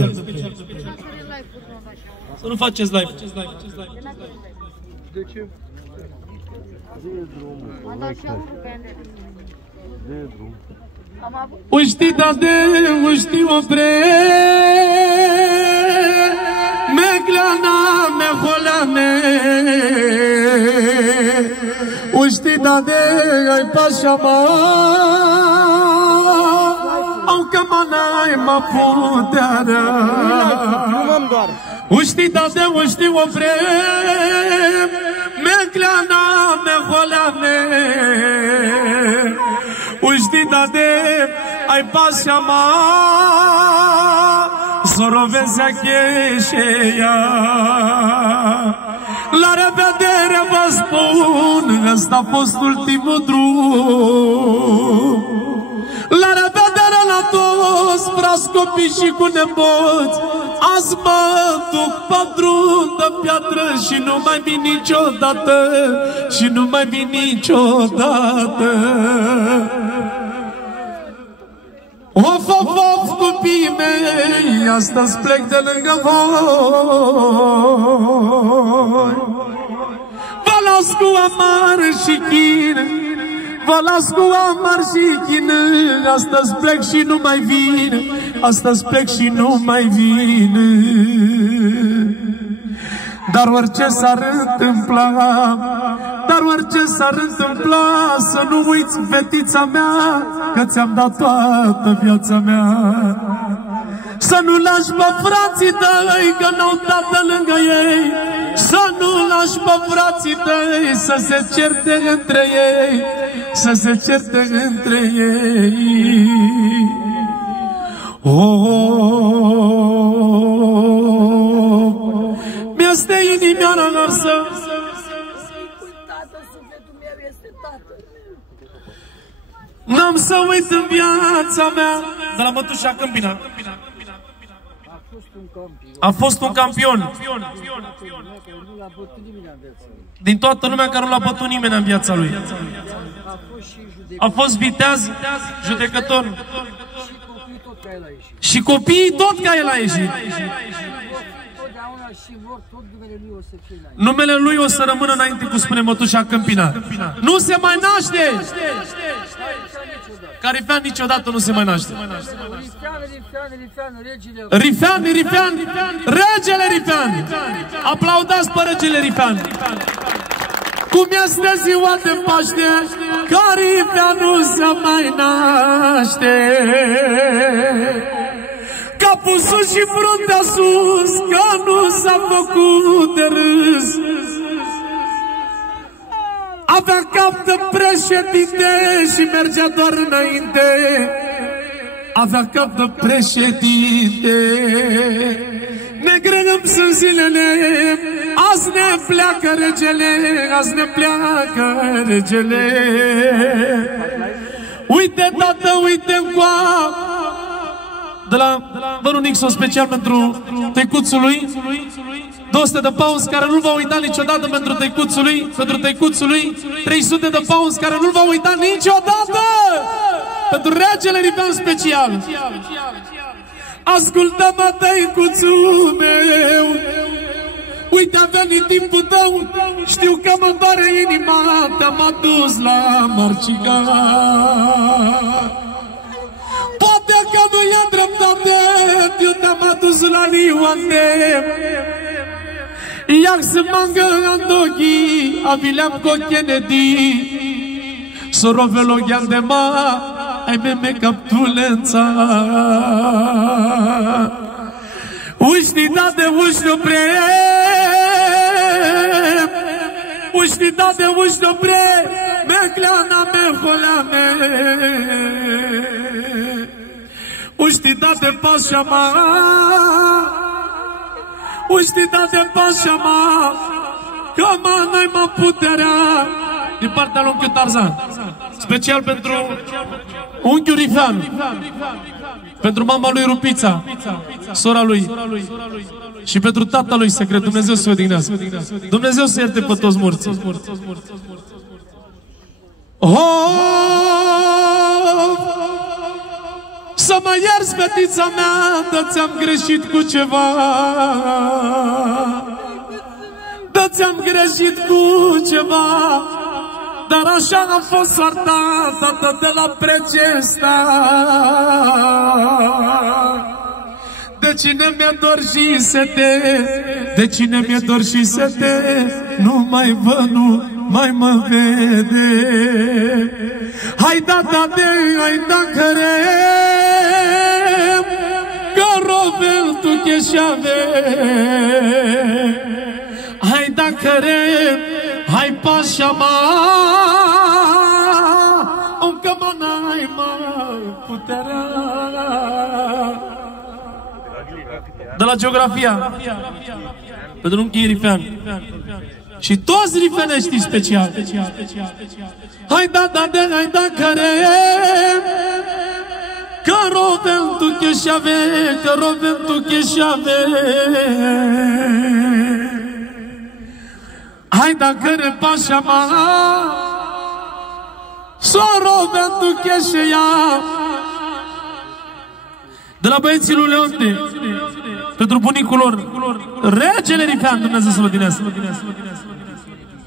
pentru el. Să nu faceți live. De ce? Uști de uști opre Meglana me holane Uști de ai pașama Au cămanai mă puterea Uști de uști opre Meglana me holane Uști de ai pașama Sorovesea cheșeia La revedere vă spun Ăsta a fost ultimul drum La revedere la toți Frați copii și cu nepoți Azi mă duc pe drum de piatră Și nu mai vin niciodată Și nu mai vin niciodată Of, of, of, copiii mei, astăzi plec de lângă voi. Vă las cu amar și chin, vă las cu amar și chin. Astăzi plec și nu mai vin, astăzi plec și nu mai vin. Dar orice s-ar întâmpla, dar orice s-ar întâmpla, să nu uiți, fetița mea, că ți-am dat toată viața mea. Să nu lași pe frații tăi, că n-au tată lângă ei. Să nu lași pe frații tăi, să se certe între ei. Să se certe între ei. Mi-este inimioara noastră. N-am să uit în viața mea. De la Mătușa Câmpina. A fost un campion. Din toată lumea care nu l-a bătut nimeni în viața lui. A fost viteaz, judecător. Și copiii tot ca el a ieșit. Numele lui o să rămână înainte, cum spune Mătușa Câmpina. Nu se mai naște! Carifian niciodată nu se mai naște. Rifean, Rifean, regele Rifean! Aplaudați pe regele Rifean! Cum este ziua de Paște, Carifian nu se mai naște! Capul sus și fruntea sus, că nu s-a făcut de râs. Avea cap de președinte și mergea doar înainte. Avea cap de președinte. Ne grăgăm sunt zilele, azi ne pleacă regele, azi ne pleacă regele. Uite, tată, uite-ncoa. De la Vărul Nixon, special pentru tăicuțul lui. 200 de pounds care nu-l va uita niciodată pentru tăicuțul lui. Pentru tăicuțul lui 300 de pounds care nu-l va uita niciodată pentru regele Rifean special. Ascultă-mă, tăicuțul meu, uite, a venit timpul tău. Știu că mă doare inima, te-am adus la Marcica. Poate că nu e dreptate, eu te-am adus la Lioane. Jak se mangă andogi, avileam co Kennedy. Sorovelo gandema, ai meme captulența. Uști da de uști pre, uști da de uști pre, mecleana me holame. Uști da de pașama, uști da de pașama, că n-ai mă puterea. Din partea lui unchiul Tarzan, special pentru unchiul Rifean, pentru mama lui Rupița, sora lui, și pentru tata lui secret. Dumnezeu să o odihnească. Dumnezeu să ierte pe toți morții. Să mă ierți, fetița mea, că ți-am greșit cu ceva. Da, ți-am greșit cu ceva, dar așa am fost soarta, tată, de la precesta. De cine mi-e dor și sete, de cine mi-e dor și sete, nu mai văd, nu mai mă vede. Hai da, hai da, că rovel tu cheșave. Hai da, hai pașa ma, încă mă n-ai mai puterea. De la Geografia, pentru unchi Rifean. Și toți rifeneștii special. Hai da, hai da, că rovem tu cheșave, că rovem tu cheșave. Hai da, care pașa ma, s-o rovem tu cheșeia. De la băieții lui Leonte, pentru bunicul lor, regele Rifean, Dumnezeu să-l odinească.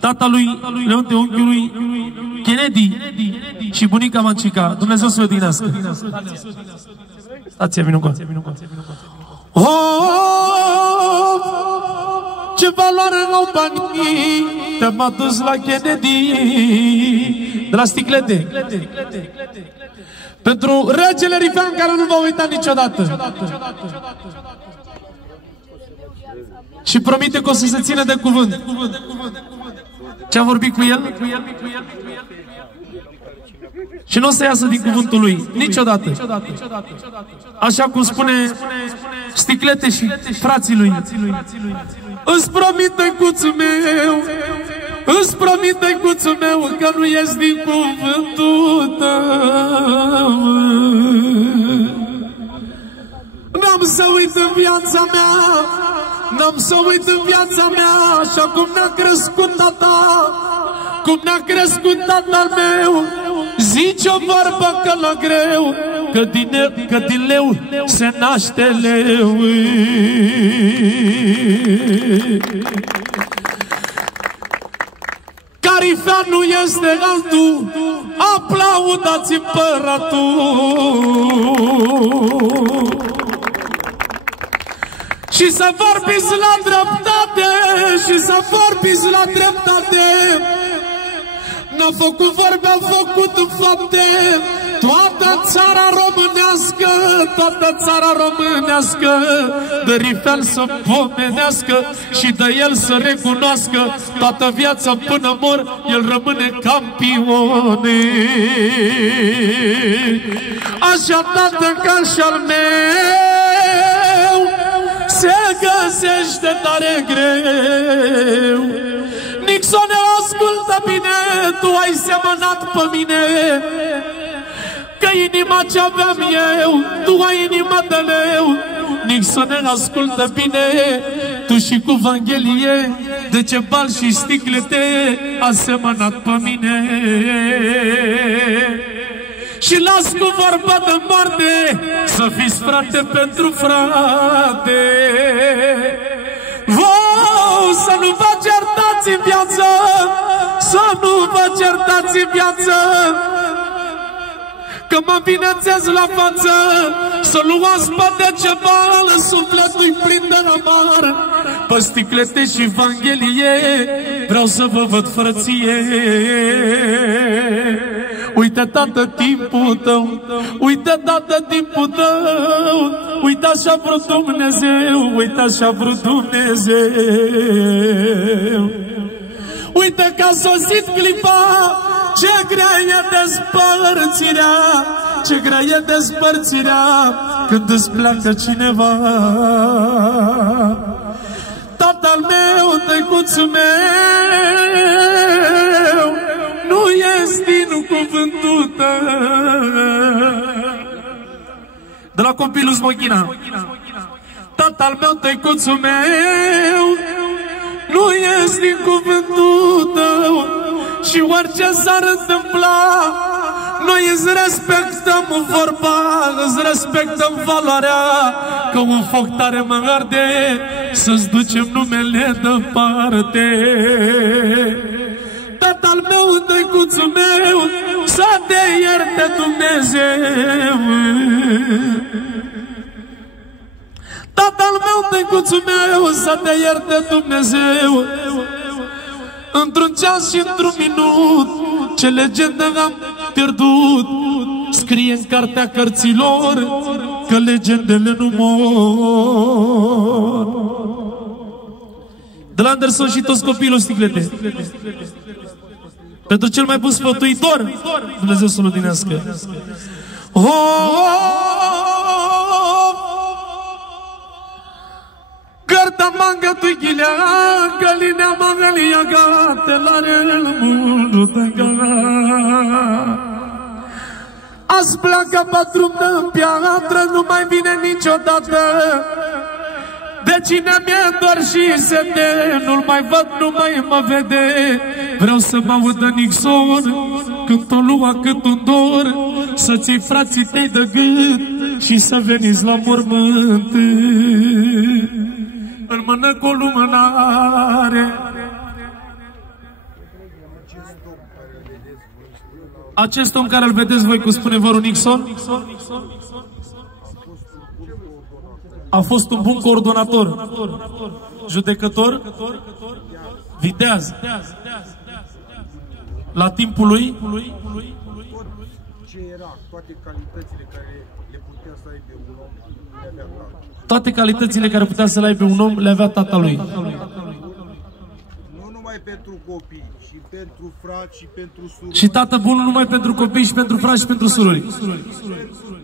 Tata lui Leonte, unchiul lui Kennedy și bunica Mancica, Dumnezeu să-l odinească. Stația, vinu încoace. Oh, ce valoare au banii, te-am adus la Kennedy, de la sticlete. Pentru regele Rifean, care nu va uita niciodată. Și promite că o să se țină de cuvânt. Ce-a vorbit cu el? Și nu o să iasă din cuvântul lui, niciodată. Așa cum spune sticlete și frații lui. Îți promit, tăicuțul meu, îți promit, tăicuțul meu, că nu ies din cuvântul tău. N-am să uit în viața mea, n-am să uit în viața mea, așa cum ne-a crescut tata, cum ne-a crescut tatăl meu. Zice o vorbă că la greu, că din leu se naște leu. Rifean nu este altul, aplaudați împăratul. Și să vorbiți la dreptate, și să vorbiți la dreptate. N-a făcut vorbe, a făcut fapte. Toată țara românească, toată țara românească, de Rifean să pomenească și de el să recunoască. Toată viața până mor, el rămâne campion. Așa tată ca și-al meu se găsește tare greu. Nixone, ascultă bine, tu ai semănat pe mine, că inima ce-aveam eu, tu ai inima de leu. Nixone, ascultă bine, tu și cu Vanghelie, de ce bal și sticlete asemănat pe mine. Și las cu vorba de moarte, să fiți frate pentru frate. Să nu vă certați în viață, să nu vă certați în viață, că mă binețez la față. Să luați pe Decebal, sufletul-i plin de amar. Pe sticlete și Vanghelie vreau să vă văd frăție. Uite, tată, timpul tău, uite, tată, timpul tău, uite, așa vrut Dumnezeu, uite, așa vrut Dumnezeu. Uite că a sosit clipa, ce grea e despărțirea, ce grea e despărțirea când îți pleacă cineva. Tatăl meu, tăicuțul meu, nu ies din cuvântul tău. De la copilul Smochina. Tatăl meu, tăicuțul meu, nu ies din cuvântul tău. Și orice s-ar întâmpla, Noi îți respectăm vorba, îți respectăm valoarea, că un foc tare mă arde să-ți ducem numele departe. Tatăl meu, tăicuțul meu, să te ierte Dumnezeu. Tatăl meu, tăicuțul meu, să te ierte Dumnezeu. Într-un ceas și într-un minut, ce legendă am pierdut. Scrie în cartea cărților că legendele nu mor. De la Anderson și toți copiilor sticlete. Pentru cel mai bun sfătuitor, Dumnezeu să-l odinească. Gărta manga tu ghilea, gălinea mangalia gate la rel mundu tăga. Azi pleacă pe drum de piatră, nu mai vine niciodată. De cine mi-e dor și sete, nu-l mai văd, nu mai mă vede. Vreau să mă audă Nixon când o lua cât un dor, să-ți iei frații tăi de gât și să veniți la mormânt. În mână cu o lumânare. Acest om care îl vedeți voi, cum spune vărul Nixon, a fost un bun coordonator, judecător, viteaz. La timpul lui, toate calitățile care putea să le aibă un om le avea tatălui. Nu numai pentru copii, și pentru frați și pentru surori. Și tată bun nu numai pentru copii și pentru frați și pentru surori.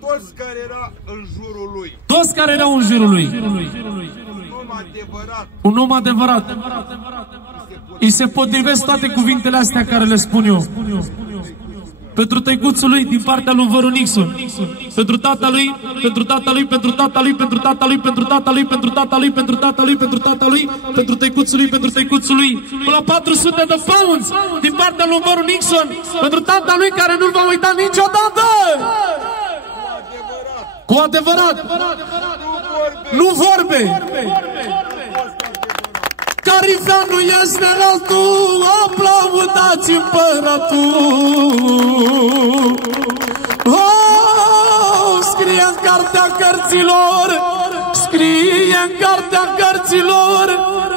Toți care erau în jurul lui. Toți care erau în jurul lui. Un om adevărat. Îi se potrivesc toate cuvintele astea care le spun eu. Pentru tăicuțul lui din partea lui vărul Nixon. Pentru tatălui, pentru tatălui, pentru tatălui, pentru tatălui, pentru tatălui, pentru tatălui, pentru tatălui, pentru tatălui, pentru tăicuțul lui, pentru tăicuțul lui. Până la 400 de pounds din partea lui vărul Nixon. Pentru tatălui care nu-l va uita niciodată. Cu adevărat. Nu vorbe. Carifeanu este altul, aplaudați împăratul. Scrie în cartea cărților, scrie în cartea cărților,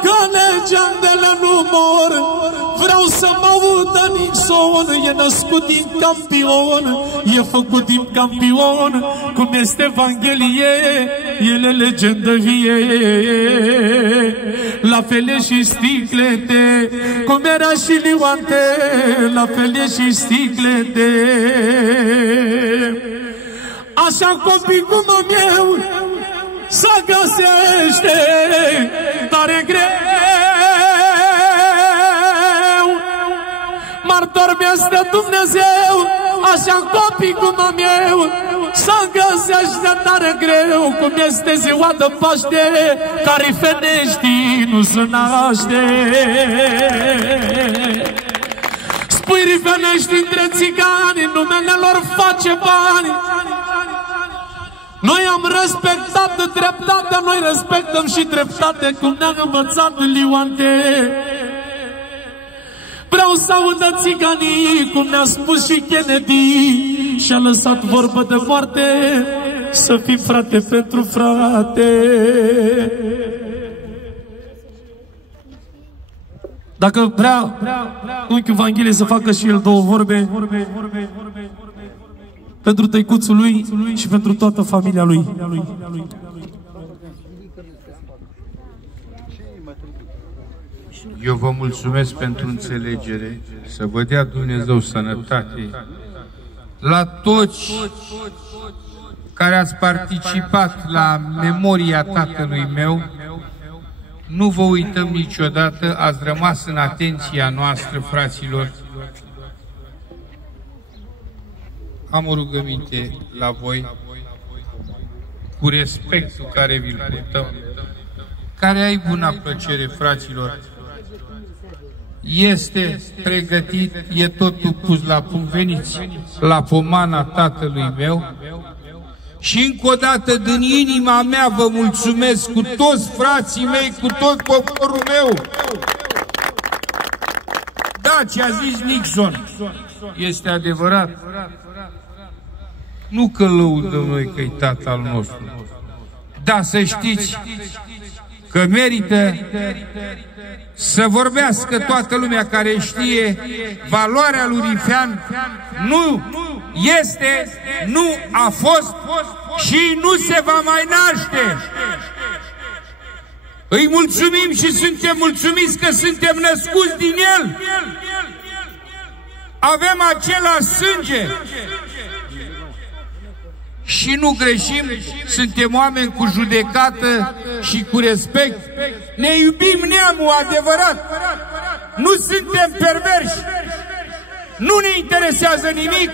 că legendele nu mor. Vreau să mă audă Nixon, e născut din campion, e făcut din campion, cum este Evanghelie, el e legendă vie. La fel e și sticlete, cum era și Liuante, la fel e și sticlete. Așa copii cum am eu, să găsește tare greu. Martor mi-este Dumnezeu, așa copii cum am eu, să găsește tare greu. Cum este ziua de Paște, care fenești nu se naște. Spui rifenești între țigani, numele lor face bani. Noi am respectat dreptatea, noi respectăm și dreptatea, cum ne-a învățat Liuante. Vreau să audă țiganii, cum ne-a spus și Kennedy, și-a lăsat vorbă de moarte, să fim frate pentru frate. Dacă vrea unchiul Vanghelie să facă și el două vorbe, pentru tăicuțul lui și pentru toată familia lui. Eu vă mulțumesc pentru înțelegere, să vă dea Dumnezeu sănătate la toți care ați participat la memoria tatălui meu. Nu vă uităm niciodată, ați rămas în atenția noastră, fraților. Am o rugăminte la voi, cu respectul care vi-l purtăm, care ai buna plăcere, fraților. este pregătit, e totul pus la punct. Veniți la pomana tatălui meu și încă o dată din inima mea vă mulțumesc cu toți frații mei, cu tot poporul meu. Da, ce a zis Nixon este adevărat. Nu că lăudăm noi că-i tatăl nostru, dar să știți că merită să vorbească toată lumea care știe valoarea lui Rifean. Nu este, nu a fost și nu se va mai naște. Îi mulțumim și suntem mulțumiți că suntem născuți din el. Avem același sânge. Și nu greșim, suntem oameni cu judecată și cu respect. Ne iubim neamul adevărat. Nu suntem perverși. Nu ne interesează nimic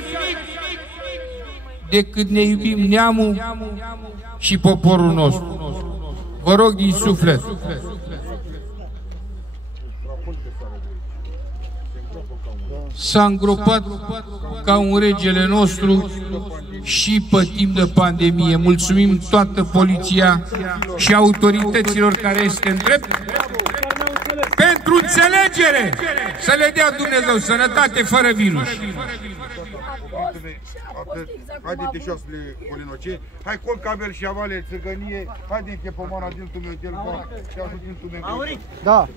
decât ne iubim neamul și poporul nostru. Vă rog din suflet. S-a îngropat ca un regele nostru și pe timp de pandemie. Mulțumim toată poliția și autorităților care este în drept pentru înțelegere. Să le dea Dumnezeu sănătate fără virus. Haide-te șoasele, Colinoce, hai col cabel și avale, țăgănie, haide-te pomana din tu meu, și ajutin tu meu. Da.